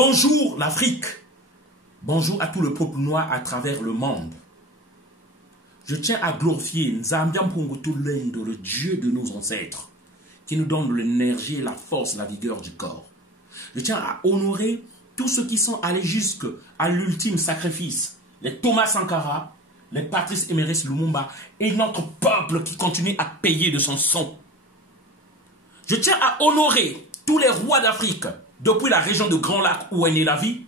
Bonjour l'Afrique. Bonjour à tout le peuple noir à travers le monde. Je tiens à glorifier Nzambian Pongotulendo, le Dieu de nos ancêtres, qui nous donne l'énergie, la force, la vigueur du corps. Je tiens à honorer tous ceux qui sont allés jusqu'à l'ultime sacrifice, les Thomas Sankara, les Patrice Emery Lumumba et notre peuple qui continue à payer de son sang. Je tiens à honorer tous les rois d'Afrique, depuis la région de Grand Lac où est née la vie,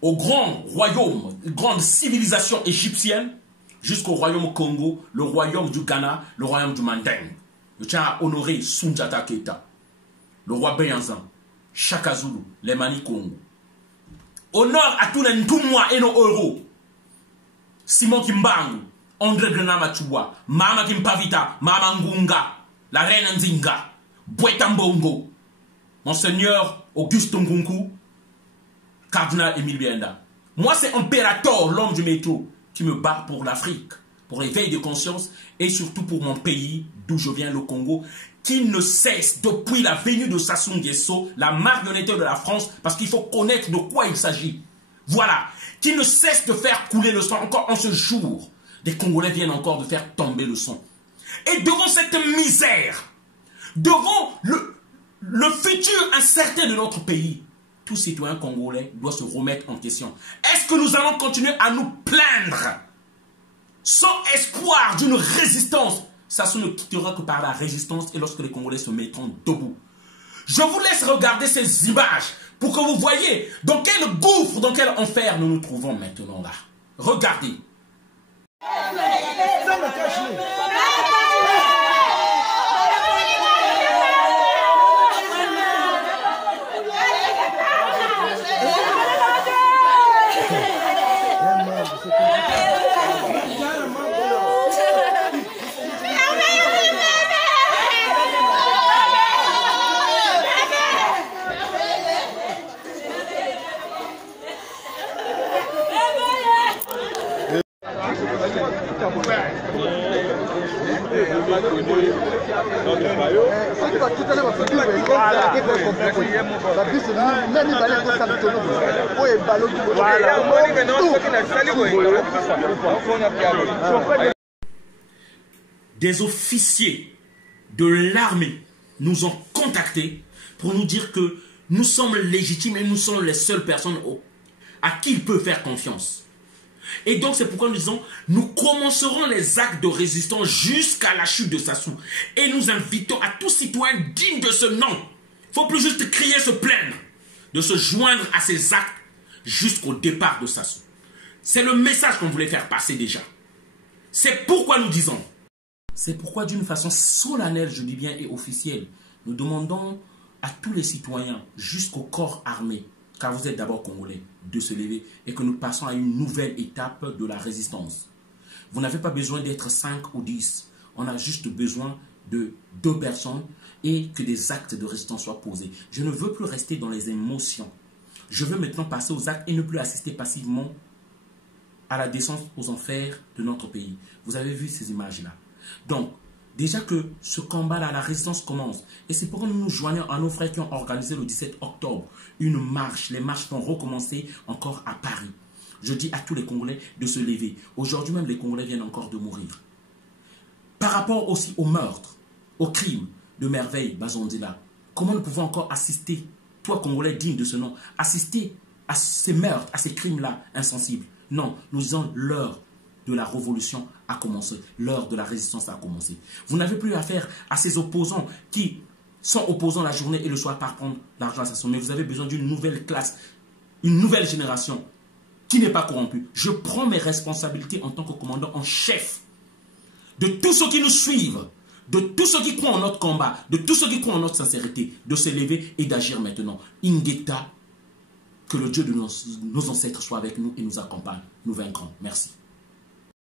au grand royaume, grande civilisation égyptienne, jusqu'au royaume Congo, le royaume du Ghana, le royaume du Manding. Je tiens à honorer Soundiata Keita, le roi Beyanzan, Shaka Zulu, les Mani Congo. Honneur à tous les Ntoumwa et nos héros. Simon Kimbangu, André Grenama Chouwa, Mama Kimpavita, Mama Ngunga, la reine Nzinga, Bouetambongo, Monseigneur Auguste Nkunku, Cardinal Émile Bienda. Moi, c'est Impérator, l'homme du métro, qui me bat pour l'Afrique, pour l'éveil de conscience et surtout pour mon pays, d'où je viens, le Congo, qui ne cesse, depuis la venue de Sassou Nguesso, la marionnette de la France, parce qu'il faut connaître de quoi il s'agit. Voilà, qui ne cesse de faire couler le sang. Encore en ce jour, des Congolais viennent encore de faire tomber le sang. Et devant cette misère, devant le futur incertain de notre pays, tout citoyen congolais doit se remettre en question. Est-ce que nous allons continuer à nous plaindre sans espoir d'une résistance? Ça ne quittera que par la résistance et lorsque les Congolais se mettront debout. Je vous laisse regarder ces images pour que vous voyez dans quel gouffre, dans quel enfer nous nous trouvons maintenant là. Regardez. Des officiers de l'armée nous ont contactés pour nous dire que nous sommes légitimes et nous sommes les seules personnes à qui il peut faire confiance. Et donc c'est pourquoi nous disons, nous commencerons les actes de résistance jusqu'à la chute de Sassou. Et nous invitons à tous citoyens dignes de ce nom, il ne faut plus juste crier, se plaindre, de se joindre à ces actes jusqu'au départ de Sassou. C'est le message qu'on voulait faire passer déjà. C'est pourquoi nous disons, c'est pourquoi d'une façon solennelle, je dis bien, et officielle, nous demandons à tous les citoyens, jusqu'au corps armé, car vous êtes d'abord Congolais, de se lever et que nous passons à une nouvelle étape de la résistance. Vous n'avez pas besoin d'être 5 ou 10. On a juste besoin de 2 personnes et que des actes de résistance soient posés. Je ne veux plus rester dans les émotions. Je veux maintenant passer aux actes et ne plus assister passivement à la descente aux enfers de notre pays. Vous avez vu ces images-là. Donc, déjà que ce combat-là, la résistance commence. Et c'est pourquoi nous nous joignons à nos frères qui ont organisé le 17 octobre une marche. Les marches vont recommencer encore à Paris. Je dis à tous les Congolais de se lever. Aujourd'hui même, les Congolais viennent encore de mourir. Par rapport aussi au meurtre, au crime de Merveille Bazondila, comment nous pouvons encore assister, toi Congolais digne de ce nom, assister à ces meurtres, à ces crimes-là insensibles? Non, nous disons l'heure de la révolution a commencé, l'heure de la résistance a commencé. Vous n'avez plus affaire à ces opposants qui sont opposants la journée et le soir par prendre l'argent à sa somme. Mais vous avez besoin d'une nouvelle classe, une nouvelle génération qui n'est pas corrompue. Je prends mes responsabilités en tant que commandant en chef de tous ceux qui nous suivent, de tous ceux qui croient en notre combat, de tous ceux qui croient en notre sincérité, de se lever et d'agir maintenant. Ingeta, que le Dieu de nos ancêtres soit avec nous et nous accompagne. Nous vaincrons. Merci.